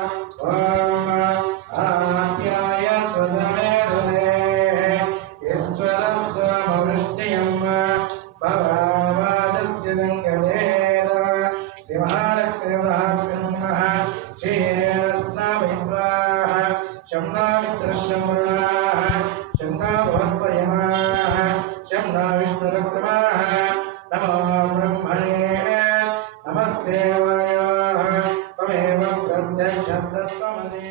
ओम आप्याय स्वसमेधे ईश्वरस्वमवृष्टियं भवावादस्य संगतेन विमानकृतः क्षीरेण स्नाविद्वाः शम्ना मित्रशम्रुणाः शम्ना भवत्पर्यमाः शम्ना विष्णुरुक्रमाः नमो ब्रह्मणे नमस्ते वायोः त्वमेव प्रत्यक्षं तत्त्वमसि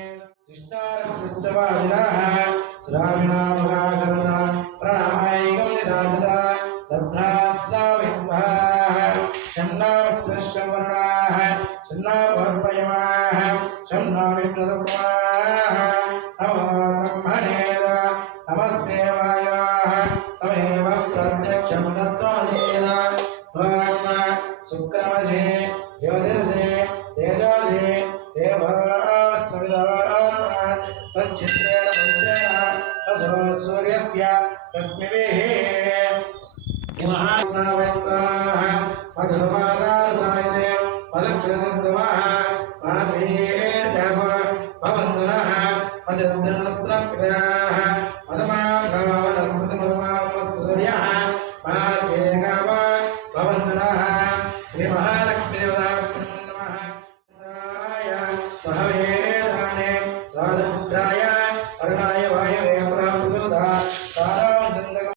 कृष्णारस्य सवादिनः श्राविणामुगागरदा प्रणामैकं निदातदा दद्धास्राविद्वाः शम्ना मित्रशम्रुणाः शम्ना भवत्पर्यमाः शम्ना विष्णुरुक्रमाः नमो ब्रह्मणे नमस्ते वायोः त्वमेव प्रत्यक्षं तत्त्वमसि शुक्रमसे ज्योतिर्षे तेजसे देवस्सविदात्मनात् तच्छिद्रेण पुत्रेण तसो सूर्यस्य तस्मिभिः महास्नावैत्वाः मधुमादार्दायते मदक्षरगन्धवः माधवीर्जव भवन्तुनः मदर्दनस्त्रपिताः मदमाघ्रावनस्मृतिमदमामस्तु सूर्यः